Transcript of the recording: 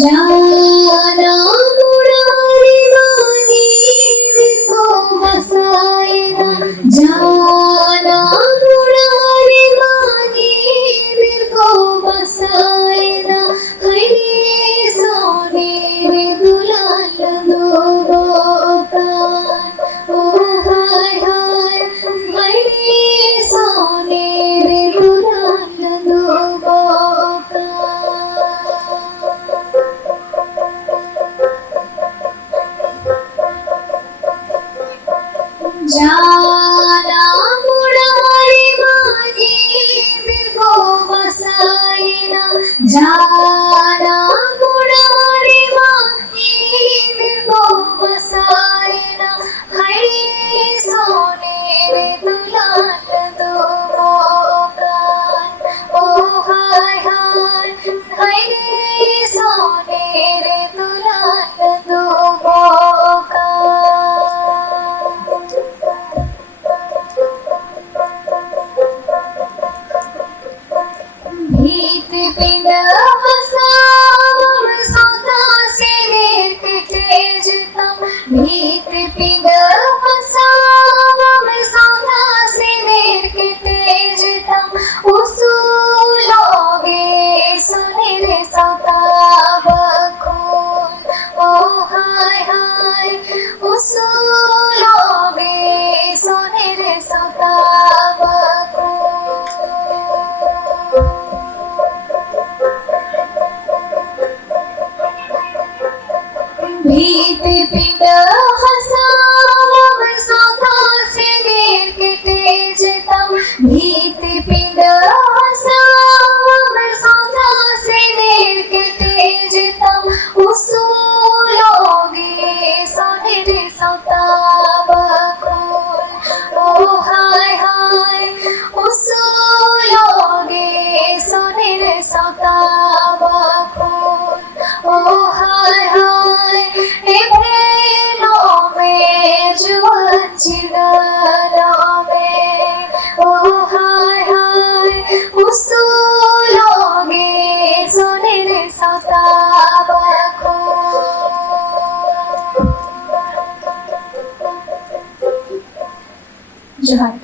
जाना मुरारी वाली को बसाएगा, जाना मुरारी वाली को बसाएगा। हरे सोने रे दुलाल दो कान, ओ हाय हाय। हरे सोने रे दुलाल दो कान। जाना मुरारी वाली को बसाएगा, जाना मुरारी वाली को बसाएगा। हरे सोने रे दुलाल दो कान, ओ हाय हाय। हरे सोने रे दुलाल दो कान। भीत पिंड वसावम सौदा से तेजतम, भीत पिंड वसावम सौदा से तेजतम। उसूलोगे सुनिरे सौता बखून, ओ हाय हाय। उसूलोगे सुनिरे सौता बखून। भीत पिंड हसावम सौदा से तेजतम, भीत पिंड हसावम सौदा से तेजतम। उसूलोगे सुनिरे सौता बखून, ओ हाय हाय। उसूलोगे सुनिरे सौता बखून, ओ हाय हाय। चिड़लों में, ओ हाय हाय। उसूलोगे सुनिरे सौता बखून। जोहार।